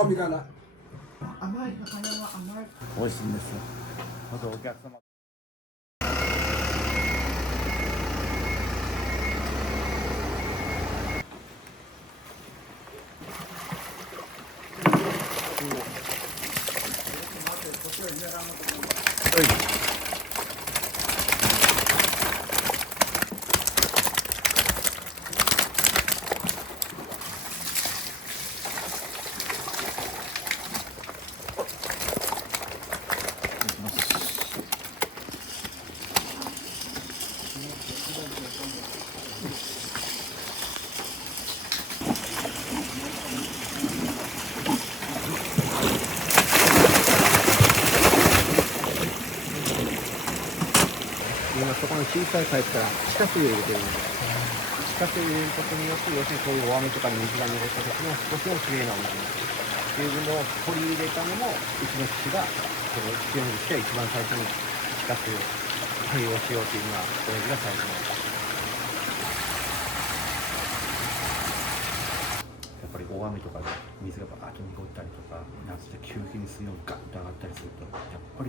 臭みがない。甘い魚は甘い。美味しいんですよ。まずお客様。今そこの小さいパイプから地下水を入れてるんです。地下水を入れることによって要するにこういう大雨とかに水が濡れた時の少しでもきれいなお水になるっていうのを取り入れたのもうちの父がこの清水市は一番最初に地下水を対応しようというのが親父が最初のやっぱり大雨とかで水がバーッと濁ったりとか夏で急激に水温がガッと上がったりするとやっぱり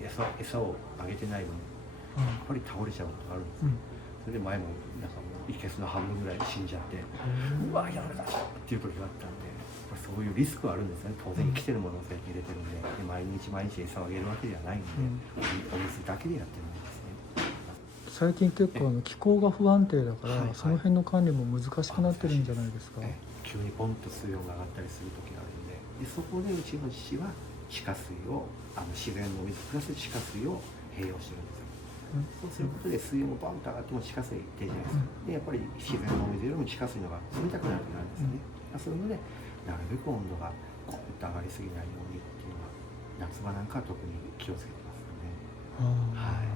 餌をあげてないのにやっぱり倒れちゃうことがあるんですよ、それで前もなんかもういけすの半分ぐらい死んじゃってうわやられたっていう時があったんでそういうリスクはあるんですよね。当然生きてるものをそうやって入れてるんで、毎日毎日餌をあげるわけではないんで、お水だけでやってるんですね。最近結構気候が不安定だから、はいはい、その辺の管理も難しくなってるんじゃないですか。急にポンと水温が上がったりする時があるんで、そこでうちの父は地下水を自然の水プラス地下水を併用してるんですよ。そうすることで水温がバンと上がっても地下水一定じゃないですか。でやっぱり自然の水よりも地下水の方が冷たくなるんですね。そういうのでなるべく温度がこういった上がりすぎないようにっていうのは夏場なんかは特に気をつけてますよね。はい。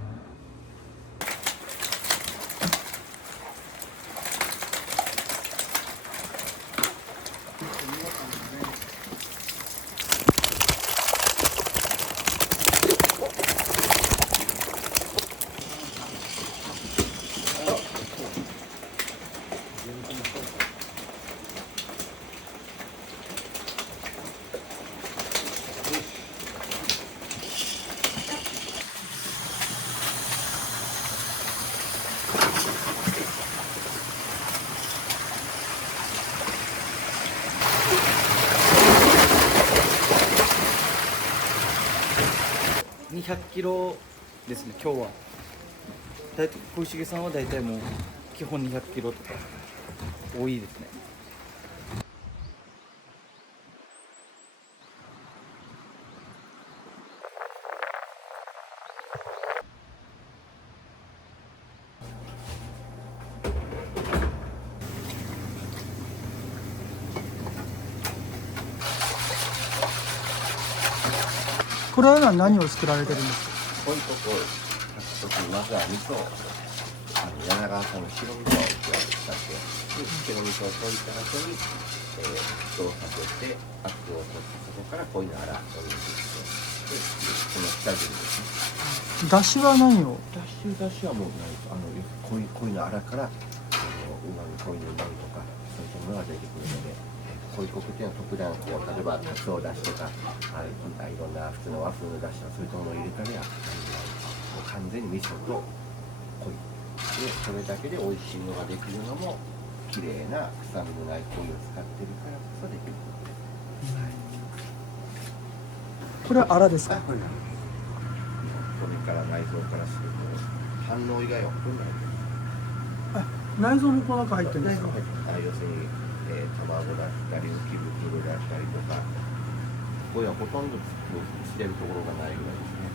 200キロですね、今日は。だいたい小石さんは大体もう基本200キロとか多いですね。これは何を作られてるんですか。こういうとこ炊くときまずは味噌を柳川さんの白味噌を加えて使って白味噌を溶いた後に沸騰させてアクを取ってそこから濃いの粗お水でこの下準備ですね。だしは何を。だしはもうない濃いの粗から濃いのうまみとかそういったものが出てくるので。濃いコクっていうのは特段例えばかつおだしとかいろんな普通の和風のだしとかそういったものを入れたりはもう完全に味噌と濃いでそれだけで美味しいのができるのも綺麗な臭みのない濃いを使ってるからこそできることです。これは粗ですか。これから内臓からすると反応以外はほとんどないです。内臓もこの中入ってるんですか。要するに卵だったり浮き袋だったりとかこれはほとんどしてるところがないぐらいですね。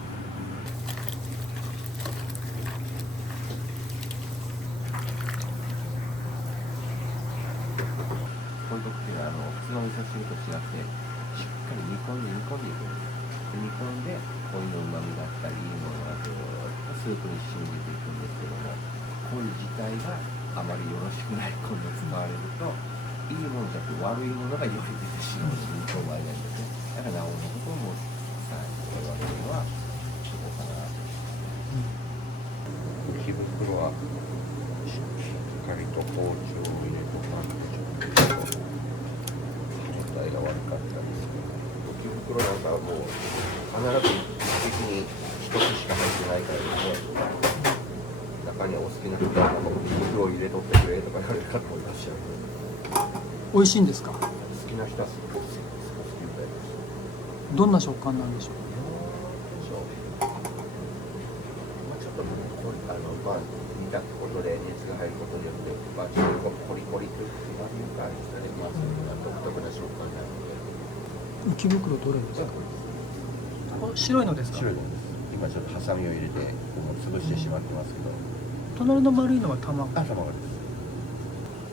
こういう時っていうのは普通の味噌汁と違ってしっかり煮込んでいくんです。煮込んで濃いのうまみだったりいいものがずっとスープに染みていくんですけども濃い自体があまりよろしくない濃いの使われるといいものじゃなくて悪いものがより出てしまうので煮込む間にですね。だからなおのことをもうさらにこれはそれはそこかなと。浮き袋はしっかりと包丁を入れとかんで歯応えが悪かったり袋なんかはもう必ず一匹に一つしか入ってないからですね、中にはお好きな人が袋を入れとってくれとか言われる方もいらっしゃる。美味しいんですか？好きな人はすごく好きみたいです。どんな食感なんでしょう？そうまあ、ちょっと煮たことで熱が入ることによって、ちょっとコリコリというかですね、独特な食感なので。浮き袋どれですか？白いのですか？白いのです。今ちょっとハサミを入れてもう潰してしまってますけど。隣の丸いのは卵。卵で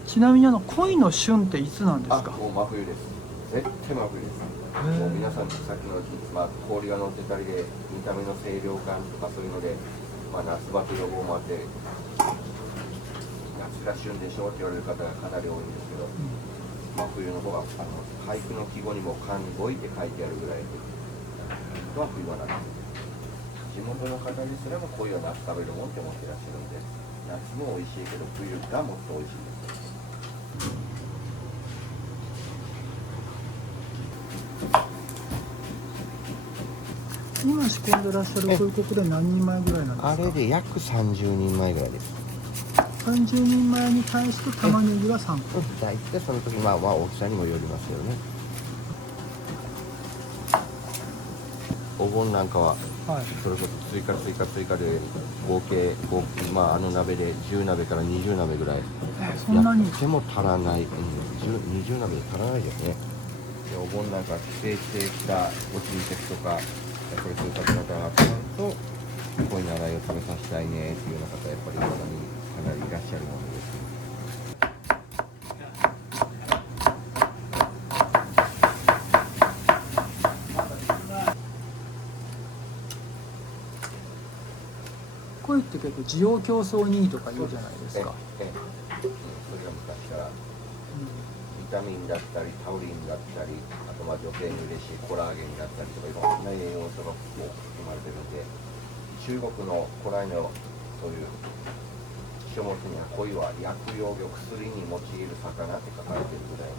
す。ちなみに鯉の旬っていつなんですか？もう真冬です。絶対真冬です。もう皆さんさっきのうち、氷が乗ってたりで見た目の清涼感とかそういうので、夏バテ予防もあって夏が旬でしょうって言われる方がかなり多いんですけど、真冬の方が俳句の季語にも「寒鯉」って書いてあるぐらいは冬はない。地元の方ですらも鯉は夏食べるもんって思ってらっしゃるんで、夏も美味しいけど冬がもっと美味しいです。今仕込んでらっしゃるこういうことで何人前ぐらいなんですか？あれで約30人前ぐらいです。30人前に対して玉ねぎは3個。大体その時大きさにもよりますよね。お盆なんかはそれこそ追加で合計あの鍋で10鍋から20鍋ぐらいそんなにやっても足らない、20鍋で足らないですね。でお盆なんか帰省してきたお親戚とかこれそういう方々が集まるとこういう習いを食べさせたいねっていうような方やっぱりまだにかなりいらっしゃるものです。鯉って結構需要競争にいいとか言うじゃないですか。それが昔からビタミンだったりタウリンだったり、あと女性に嬉しいコラーゲンだったりとかいろんな栄養素が含まれてるんで、中国の古来のそういう書物には鯉は薬用魚、薬に用いる魚って書かれてるぐらい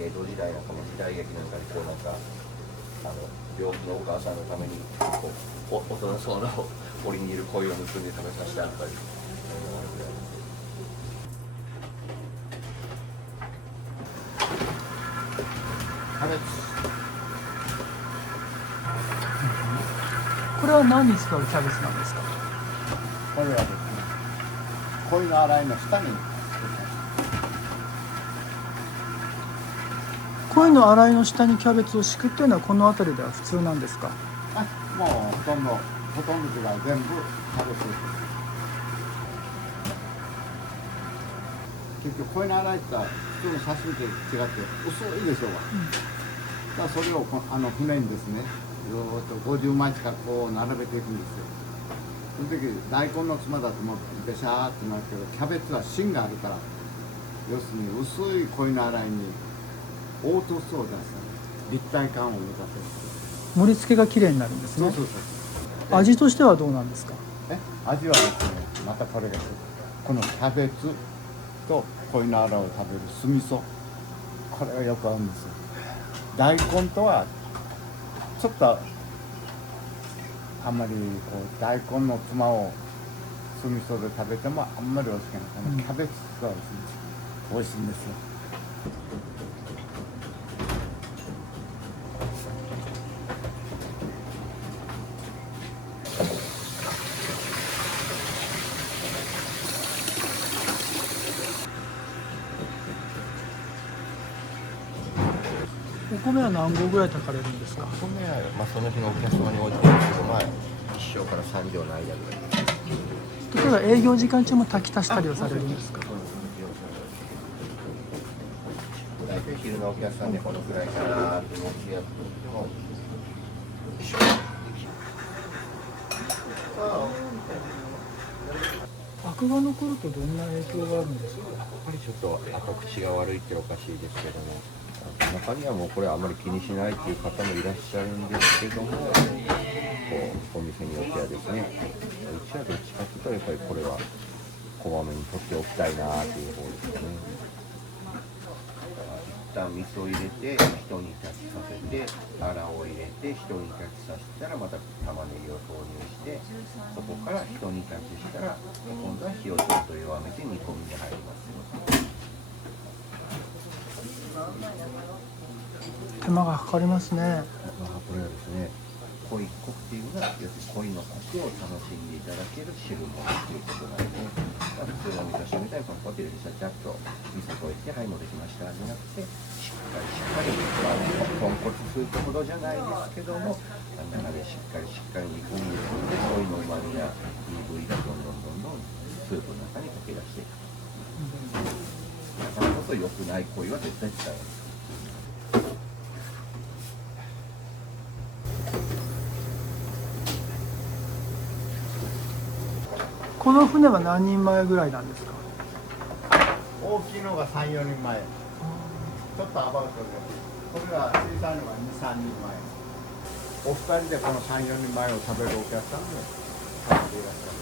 で、江戸時代なんかも時代劇なんかに病気のお母さんのために大人そうな檻にいる鯉を盗んで食べさせてあったり。これは何に使うキャベツなんですか？これはですね、鯉の洗いの下に鯉の洗いの下にキャベツを敷くっていうのはこの辺りでは普通なんですか？もうほとんどが全部キャベツです。結局鯉の洗いって普通の刺身と違って薄いでしょうが、だからそれを船にですねずっと50枚近くこう並べていくんですよ。その時大根のつまだともうベシャーってなるけど、キャベツは芯があるから、要するに薄い鯉の洗いに凹凸を出す、立体感を持たせる。盛り付けが綺麗になるんですね。そう味としてはどうなんですか？味はですね、またこれがこのキャベツと鯉の洗いを食べる酢味噌、これがよく合うんですよ。大根とはちょっとあんまり大根のつまを酢味噌で食べてもあんまり美味しくない。このキャベツがですね、美味しいんですよ。お米は何合ぐらい炊かれるんですか？米はその日のお客様に応じてるんですけど、1升から3升の間ぐらい。例えば営業時間中も炊き足したりはされるんですか？大体昼のお客さんでこのくらいかなって思ってやってもアクが残るとどんな影響があるんですか？やっぱりちょっと後口が悪いっておかしいですけども、中にはもうこれあまり気にしないっていう方もいらっしゃるんですけども、お店によってはですね、うちはどっちかっていうとやっぱりこれはこまめに取っておきたいなっていう方ですよね。一旦味噌を入れて一煮立ちさせてアラを入れて一煮立ちさせたらまた玉ねぎを投入してそこから一煮立ちしたら今度は火をちょっと弱めて煮込みに入ります。手間がかかりますね。これはですね、濃いコクっていうのが要するに濃いのコクを楽しんでいただける汁物ということなので、普通の味噌汁みたいにホテルでちゃっと味噌といてはいもうできましたじゃなくて、しっかり、豚骨スープほどじゃないですけども中でしっかり煮込んで濃いのうまみやいい部位がどんどんスープの中に溶け出していくと。だからこそ良くない濃いは絶対使えない。この船は何人前ぐらいなんですか？大きいのが3、4人前。ちょっとアバウトで。これが小さいのが2、3人前。お二人でこの3、4人前を食べるお客さんで食べていらっしゃる。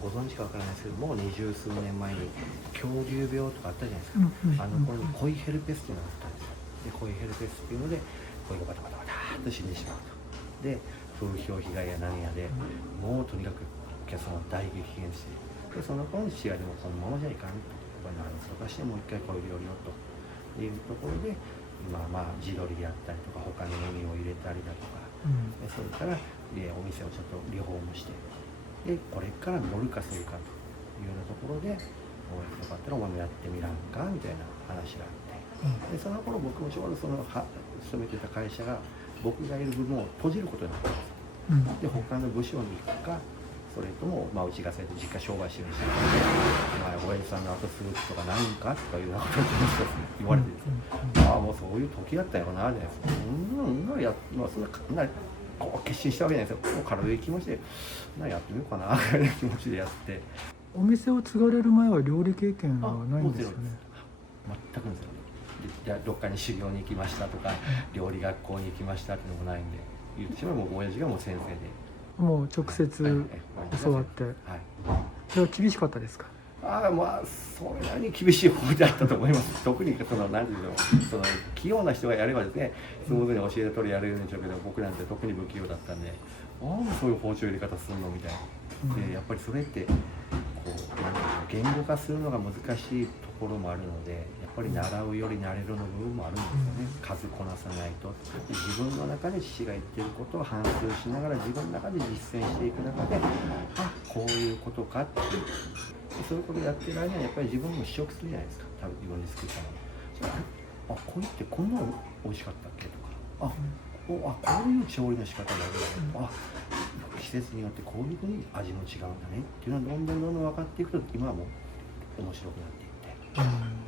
ご存知かわからないですけどもう20数年前に恐竜病とかあったじゃないですか、これにコイヘルペスっていうのがあったんですよ。でコイヘルペスっていうのでコイがバタバタバターっと死んでしまうと。で風評被害や何やでもうとにかくお客様は大激減してでその頃に市がでもこのままじゃいかんと何とかしてもう一回コイ料理をというところで今地鶏であったりとか他の海を入れたりだとか、でそれからお店をちょっとリフォームしてでこれから乗るかするかというようなところでよかったらお前もやってみらんかみたいな話があって、でその頃僕もちょうど勤めてた会社が僕がいる部分を閉じることになったんですよ。で他の部署に行くかそれともうちがせて実家商売してるしおやじさんの後継ぐとか何かとかいうようなことを言われてですね、ああもうそういう時だったよなじゃないですか。そんなこう決心したわけじゃないですよ。もう軽い気持ちでやってみようかなぐらいの気持ちでやって。お店を継がれる前は料理経験はないんですよね。全くですよね。じゃあどっかに修行に行きましたとか、料理学校に行きましたっていうのもないんで、言ってしまえばもう親父がもう先生でもう直接教わって、それは厳しかったですか？それなりに厳しい方だったと思います。特に何ていうの器用な人がやればですね、スムーズに教えた通りやれるんでしょうけど、僕なんて特に不器用だったんで、そういう包丁入れ方するのみたいな。でやっぱりそれって言語化するのが難しいところもあるので、やっぱり習うより慣れるの部分もあるんですよね。数こなさないと。自分の中で父が言ってることを反芻しながら自分の中で実践していく中で、こういうことかっていう。そういうことをやってる間にやっぱり自分も試食するじゃないですか。多分自分で作ったの。これってこんなの美味しかったっけとか、こういう調理の仕方があるんだね。季節によってこういうふうに味も違うんだねっていうのはどんどん分かっていくと今はもう面白くなっていって。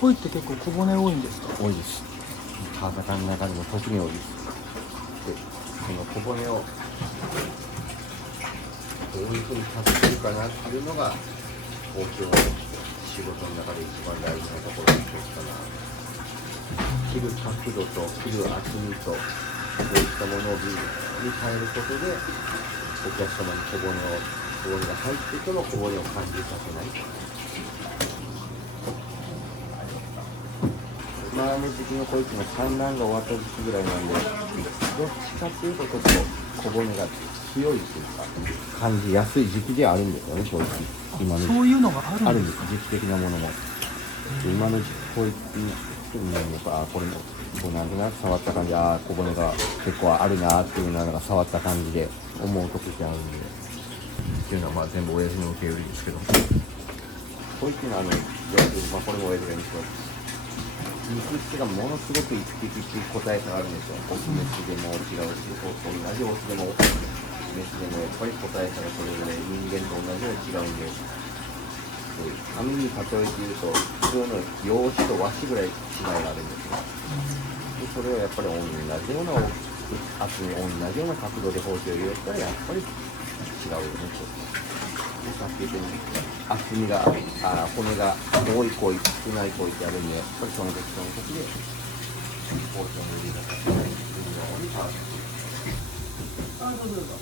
鯉って結構小骨多いんですか？多いです。川魚の中でも特に多いです。で、その小骨をどういうふうに立ててるかなっていうのが包丁の仕事の中で一番大事なところの一つかな。切る角度と切る厚みとそういったものをに変えることでお客様に小骨が入ってても小骨を感じさせない。今の時期のこいつの産卵が終わった時期ぐらいなんで、どっちかっていうとちょっと小骨が強いというか感じやすい時期ではあるんですよね、正直。今のそういうのがああるんるんでか。ですす時期的なものも。で今の時期こういってこれもこうなんとなく触った感じ、小骨が結構あるなっていうのが触った感じで思う時ってあるんで、っていうのはまあ全部親父の受け売りですけど、こういっていうのはこれも親父が言うと肉質がものすごく一匹一匹個体差があるんですよ。オスメスでも違うし、同じオスでもメスでもやっぱり個体差がそれぞれ人間と同じように違うんで、網に例えて言うと普通の洋紙と和紙ぐらい違いがあるんですよ。でそれをやっぱり同じような厚み、同じような角度で包丁を入れたらやっぱり違うよねと。さっき言ったように厚みが骨が多い濃い少ない濃いってあるんで、やっぱりその時その時で包丁の入れ方が微妙に変わってくる。どうぞ。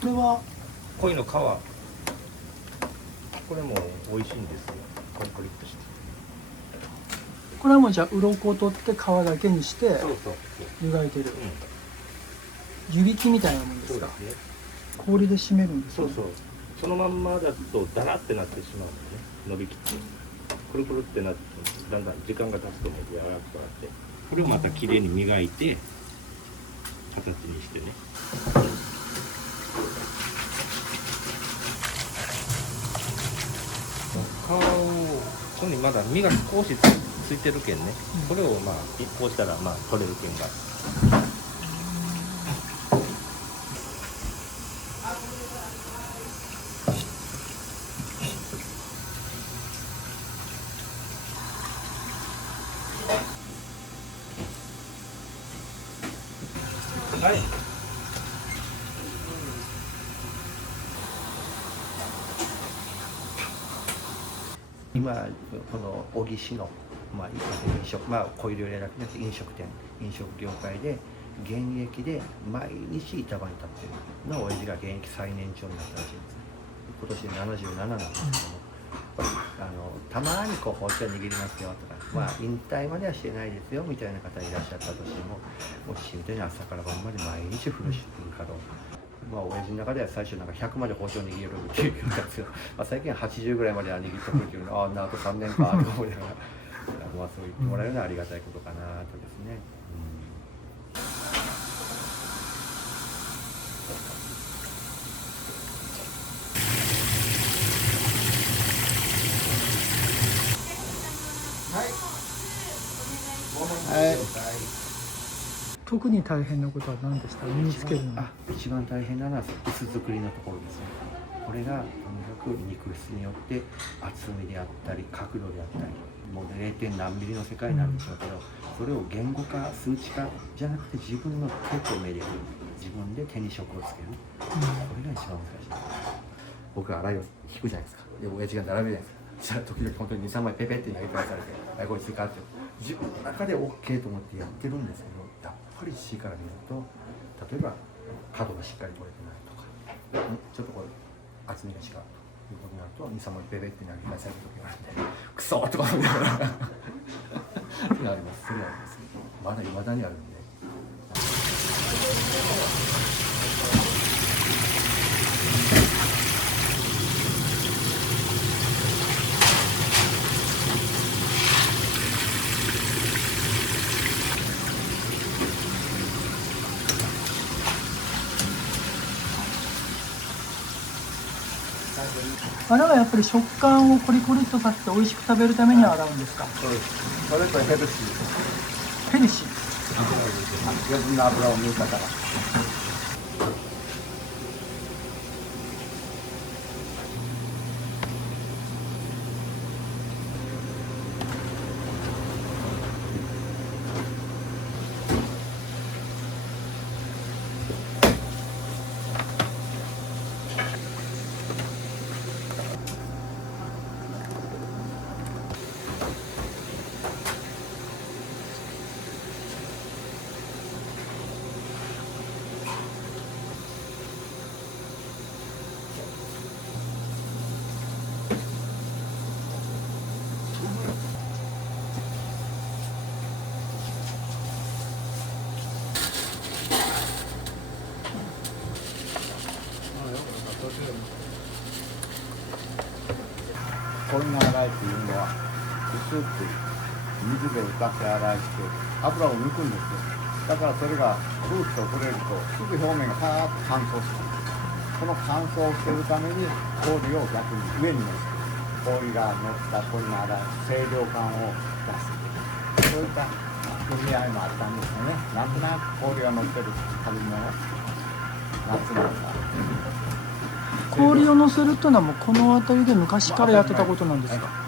これは鯉の皮、これも美味しいんですよ。コリコリっとして。これはもうじゃあ鱗を取って皮だけにしてそう湯がいてる、湯引きみたいなもんですか。そうですね。氷で締めるんですか。そのまんまだとダラってなってしまうんでね、伸びきってくるくるってなってだんだん時間が経つともう柔らかくなって、これをまたきれいに磨いて形にしてね。皮をここにまだ身が少しついてるけんね、これをまあこうしたらまあ取れるけんが。はい。今この小木市の飲食、小売業だけじゃなくて飲食業界で現役で毎日板場に立ってるの親父が現役最年長になったらしいんです。今年77なんですけども、やっぱりたまにこう包丁握りますよとか、引退まではしてないですよみたいな方いらっしゃったとしても、もう父みたいに朝から晩まで毎日フル出勤稼働。親父の中では最初なんか100まで包丁握るっていう言うんですよ。最近は80ぐらいまでは握ってくるけど、あと3年かと思いながら、そう言ってもらえるのはありがたいことかなとですね。はい。特に大変なことは何でした。身につけるの。一番大変なのは薄作りのところですね。これがとにかく肉質によって厚みであったり角度であったり、もう 0. 何ミリの世界なんでしょうけど、それを言語化数値化じゃなくて自分の手と目で自分で手に職をつける、これが一番難しい。僕が洗いを引くじゃないですか。で親父が並べるじゃないですか。そしたら時々本当に 2,3 枚ペペって投げ返されて、こいつかって自分の中で OK と思ってやってるんですけど、やっぱり父から見ると、例えば角がしっかり取れてないとか、ちょっとこれ厚みが違うということになると 2,3 枚ペペって投げ返される時があってクソーとか思いながらそれあります。それあります。まだ未だにあるんで。あれはやっぱり食感をコリコリとさせて美味しく食べるために洗うんですか。そうです。それとヘルシー。ヘルシー。余分な油を抜いたから。いというのは薄く水で浮かせ洗いして油を抜くんですよ。だからそれが空気と触れるとすぐ表面がパーッと乾燥する。この乾燥を防ぐために氷を逆に上に乗せて氷が乗ったこに洗い清涼感を出す、そういった意味合いもあったんですよね。なんとなく氷が乗ってる食べ物、夏なんか氷を乗せるっていうのはもうこの辺りで昔からやってたことなんですか？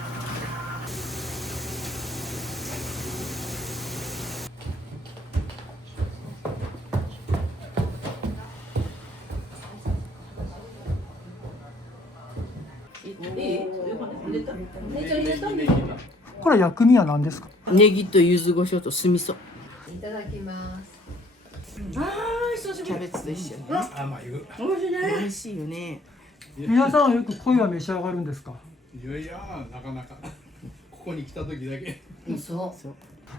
これ薬味は何ですか？ネギと柚子胡椒と酢味噌。いただきます。キャベツと一緒に。美味しいよね。皆さんはよく鯉は召し上がるんですか？いやいや、なかなかここに来た時だけ。そう。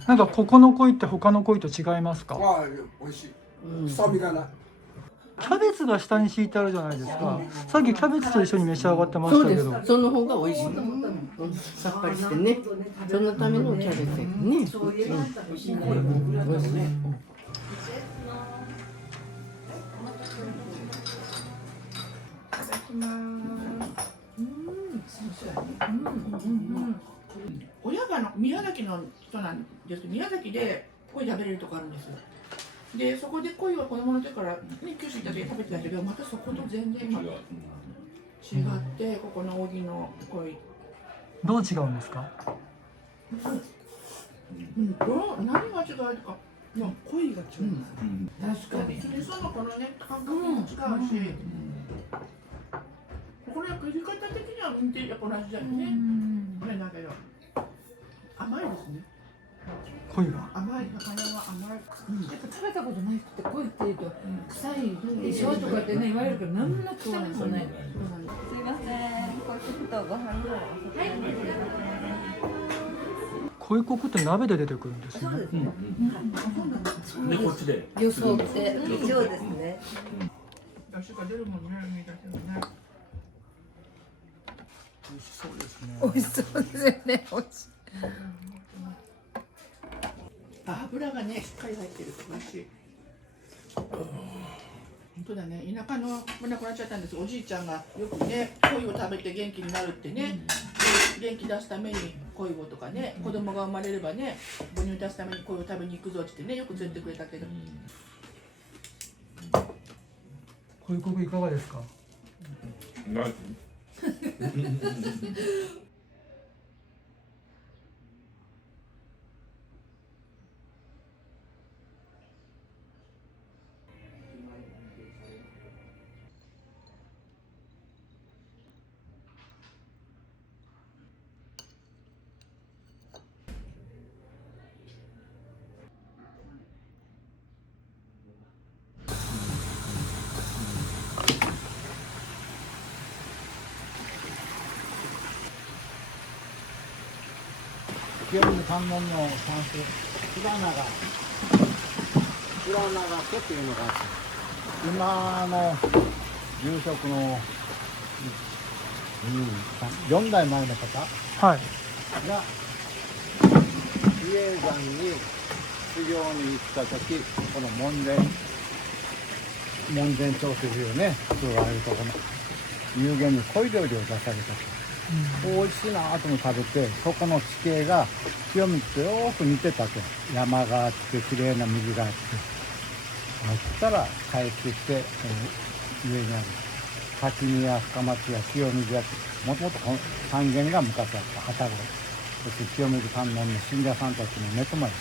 なんかここの鯉って他の鯉と違いますか？ああ、美味しい。臭みがない。キャベツが下に敷いてあるじゃないですか。さっきキャベツと一緒に召し上がってましそうですたけど。。その方が美味しい。さっぱりしてね。そのためのキャベツね。そういうの美味しいね。親が宮崎の人なんですけど、宮崎で鯉食べれるとこあるんですよ。で、そこで鯉を子供の時から、ね、九州行った時食べてたけど、またそこと全然今違って、ここの荻の鯉。どう違うんですか？何が違うとか、いや鯉が違う。確かに。味噌のこのね、感覚も違うし、これやっぱ入れ方的には似てる、やっぱ同じだよね。これだけど、甘いですね。鯉が。甘い、魚は甘い。やっぱ食べたことない人って鯉って言うと臭いでしょとかってね言われるけど何の臭みもない。すいません、これちょっとご飯ぐらい。鯉こくって鍋で出てくるんですね。そうですね。でこっちで予想って以上ですね。出汁が出るもんね、見たけどね。美味しそうですね。美味しそうですよね。美味しい。油がね、しっかり入ってる。美味しい。本当だね、田舎の亡くなっちゃったんです。おじいちゃんがよくね、鯉を食べて元気になるってね、元気出すために鯉をとかね、子供が生まれればね、母乳出すために鯉を食べに行くぞってね、よく連れてくれたけど。鯉こくいかがですか？清水観音の山椒、裏長家っていうのがあって、今の住職の4代前の方はい。が比叡山に修行に行った時、この門前町というね、普通はああいうところの有限に鯉料理を出されたと。美味しいなとも食べて、そこの地形が清水とよく似てたと。山があってきれいな水があって、そしたら帰ってきて、上にある滝宮、深松や清水や、もともと三軒が昔あった旅籠、そして清水観音の信者さんたちの寝泊まり、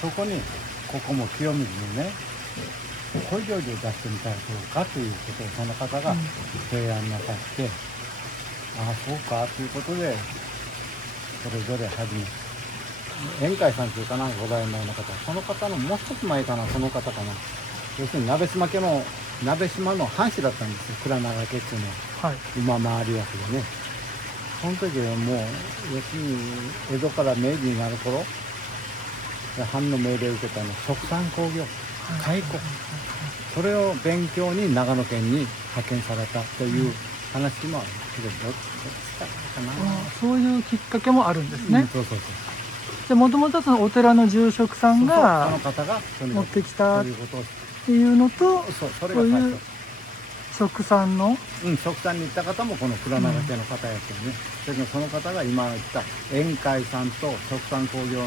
そこにここも清水にね、鯉料理を出してみたらどうかということをその方が提案なさって、ああそうかということでそれぞれ始めた。円海さんというかな、5代前の方、その方のもう一つ前かな、その方かな、要するに鍋島家の鍋島の藩士だったんですよ、倉永家っていうのは。はい。馬回り役でね、その時はもう要するに江戸から明治になる頃、藩の命令を受けたの殖産工業太鼓、それを勉強に長野県に派遣されたという話もあるけど、どっちかな。そういうきっかけもあるんですね。そうそうそう。でもともとそのお寺の住職さんそがの方が持ってきたっそういうことをていうのと、それそうが最初いう職さんの食さんに行った方もこの黒長家の方やけどね、だけどその方が今言った宴会さんと食産工業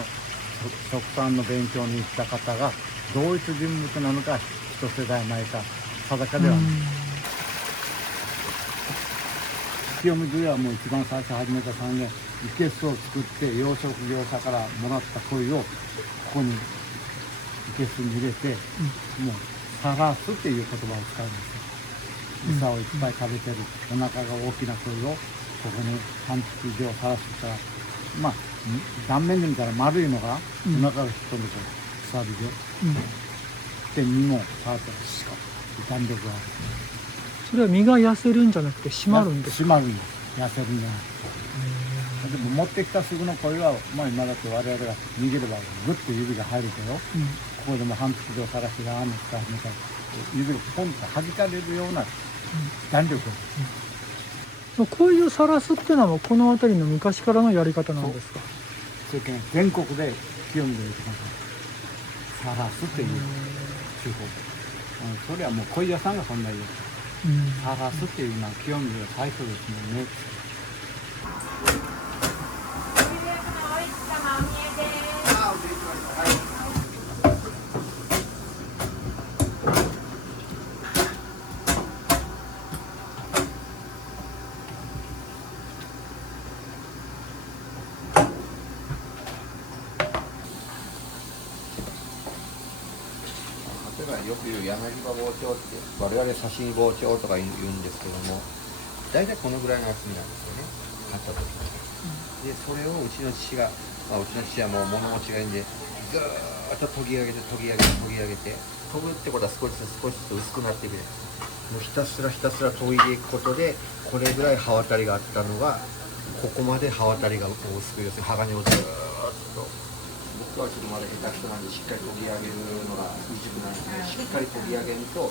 食産の勉強に行った方が同一人物なのか一世代前か定かではない。清水ではもう一番最初始めた産業、生けすを作って養殖業者からもらった鯉をここに生けすに入れて、もうさらすっていう言葉を使うんですよ。餌をいっぱい食べてるお腹が大きな鯉をここに半月以上さらしたら、まあ断面で見たら丸いのがお腹が引っ込んでくる鎖で、で身も触ったらしか弾力がある。それは身が痩せるんじゃなくて締まるんですか？締まるんです。痩せるんじゃなくて。でも持ってきたすぐの鯉は、まあ、今だって我々が握ればグッと指が入るけど、ここでも半月以上さらしてラーメン使い始めたら指がポンと弾かれるような弾力がある。鯉をさらすっていうのはこの辺りの昔からのやり方なんですか？それから全国で清水で一番さらすっていう手法、それはもう鯉屋さんがそんなに言う、さらすっていうのは清水が最初ですもんね。よく言う柳葉包丁って我々刺身包丁とか言うんですけども、大体このぐらいの厚みなんですよね、買った時に。でそれをうちの父が、うちの父はもう物持ちがいいんでずーっと研ぎ上げて研ぎ上げて研ぎ上げて、研ぐってことは少しずつ少しずつ薄くなっていくじゃないですか。もうひたすら研いでいくことでこれぐらい刃渡りがあったのがここまで刃渡りが薄く、要するに鋼をずーっと。僕はちょっとまだ下手くそなんでしっかり研ぎ上げるのが未熟なんで、しっかり研ぎ上げると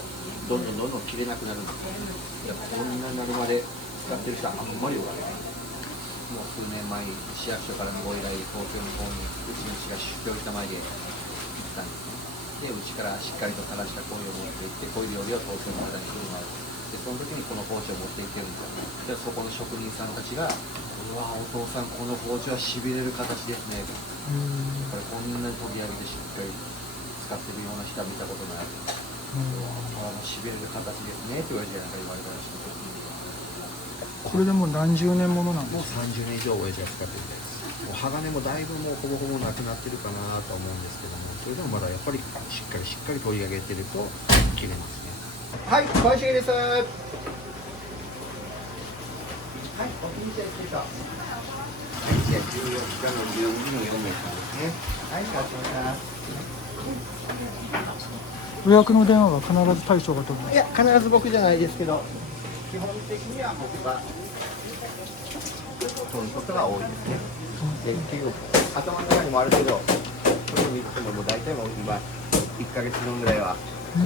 どんどん切れなくなるんですよ。いやこんなになるまで使ってる人はあんまりおられない。もう数年前に市役所からのご依頼、東京の方にうちの父が出張した前で行ったんですね。でうちからしっかりと垂らした鯉を持って行って鯉料理を東京の方に振る舞う。でその時にこの包丁を持っていってるんですよ。でそこの職人さんたちがうわお父さんこの包丁はしびれる形ですね。これこんなに研ぎ上げてしっかり使ってるような人は見たことない。しびれる形ですねって親父が言われたらしい。これでもう何十年ものなんですか？もう30年以上親父が使ってるみたいです。もう鋼もだいぶもうほぼほぼなくなってるかなと思うんですけども、それでもまだやっぱりしっかり研ぎ上げてると綺麗ですね。はい、小石です。はい、お気に入りですか。14時間の12の4名さんですね。はい、ありがとうございます。予約の電話は必ず大将が取るんですか？いや、必ず僕じゃないですけど、基本的には僕が取ることが多いですね。で、結局頭の中にもあるけど、それを見てももう大体もう今1ヶ月分ぐらいはこ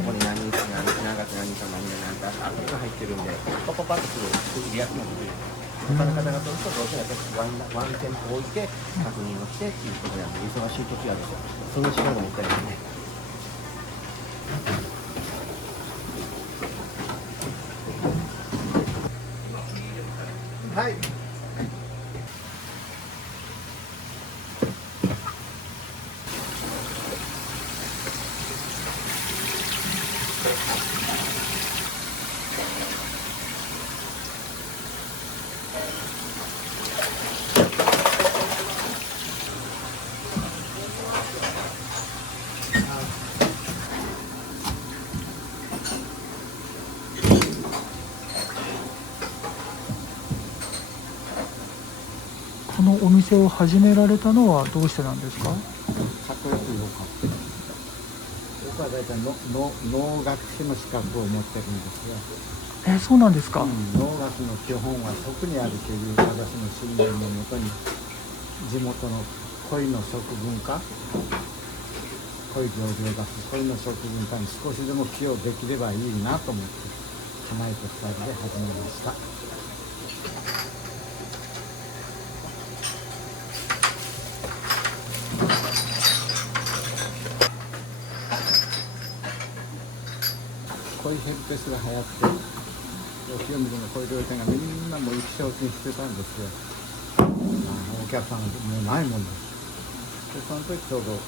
こに何日何月何日何日何日あるが入ってるんで、パパパッとすぐリアクションできる。他の方々とどうせやっぱワンテンポ置いて確認をしてっていうことなんで、忙しい時はその時間がもったいないね。はい。このお店を始められたのはどうしてなんですか？桜というか、僕は大体農学士の資格を持ってるんですよ。そうなんですか。農学の基本はそこにあるという私の信念のもとに、地元の鯉の食文化、鯉料理を出す鯉の食文化に少しでも寄与できればいいなと思って、家内と2人で始めました。恋ヘルペスが流行って清水の恋料理店がみんなもう一生懸命してたんですよ。お客さんがもうないもんです。でその時ちょうどう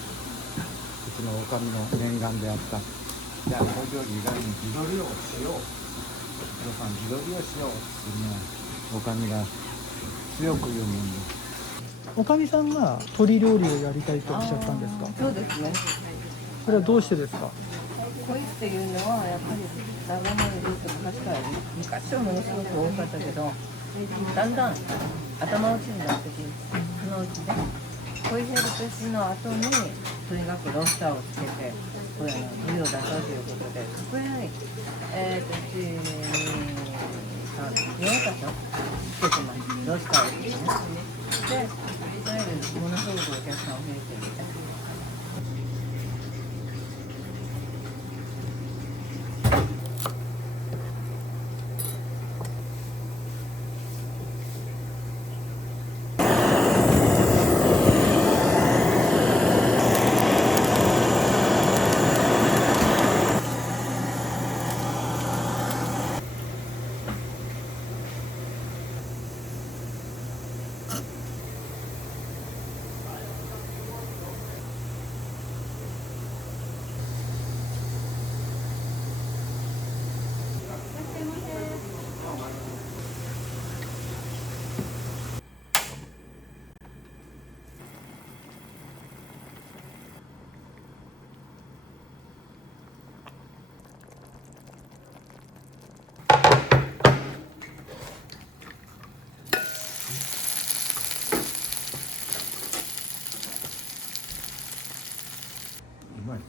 ちの女将の念願であったじゃあ恋料理以外に地鶏をしよう皆さん地鶏をしようっていうのを女将が強く言うもんです。おかみさんが鶏料理をやりたいとおっしゃったんですか？そうですね。それはどうしてですか？恋っていうのはやっぱり長野にずっと昔はものすごく多かったけど、だんだん頭打ちになってきて、そのうちね恋ヘルペスの後にとにかくロースターをつけてこれ湯を出そうということで、そこに1、2、3、4か所つけてます。ロースターをですね。で、それでものすごくお客さんが増えてるみたいな。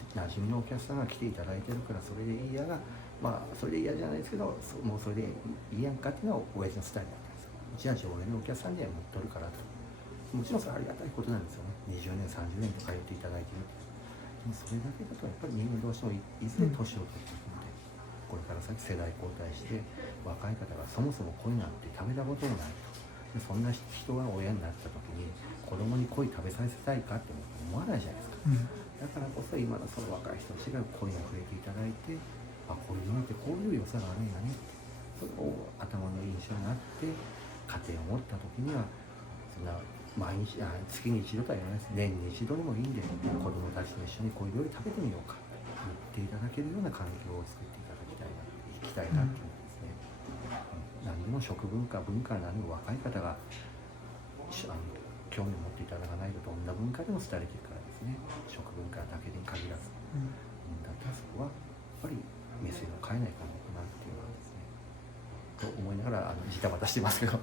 馴染みのお客さんが来ていただいてるからそれでいいやが、まあそれで嫌じゃないですけど、もうそれでいいやんかっていうのが親父のスタイルだったんですよ。うちは常連のお客さんで持っとるからと。もちろんそれはありがたいことなんですよね。20年30年と通っていただいている。でもそれだけだとやっぱり人間どうしてもいずれ年を取っていくので、これから先世代交代して若い方がそもそも鯉なんて食べたこともないと。でそんな人が親になった時に子供に鯉食べさせたいかって思わないじゃないですか。だからこそ今のその若い人たちが鯉に触れていただいて、あ、こういうのってこういう良さがあるんやねってそれを頭の印象になって家庭を持った時にはそんな毎日月に一度とは言わないです。年に一度でもいいんで子供たちと一緒に鯉料理食べてみようか言っていただけるような環境を作っていただきたいな、いきたいなっていうですね。何でも食文化何でも若い方が興味を持っていただかないとどんな文化でも廃れていくからですね。食文化だけに限らず、だったらそこはやっぱり目線を変えないかなっていうのはですねと思いながらジタバタしてますけど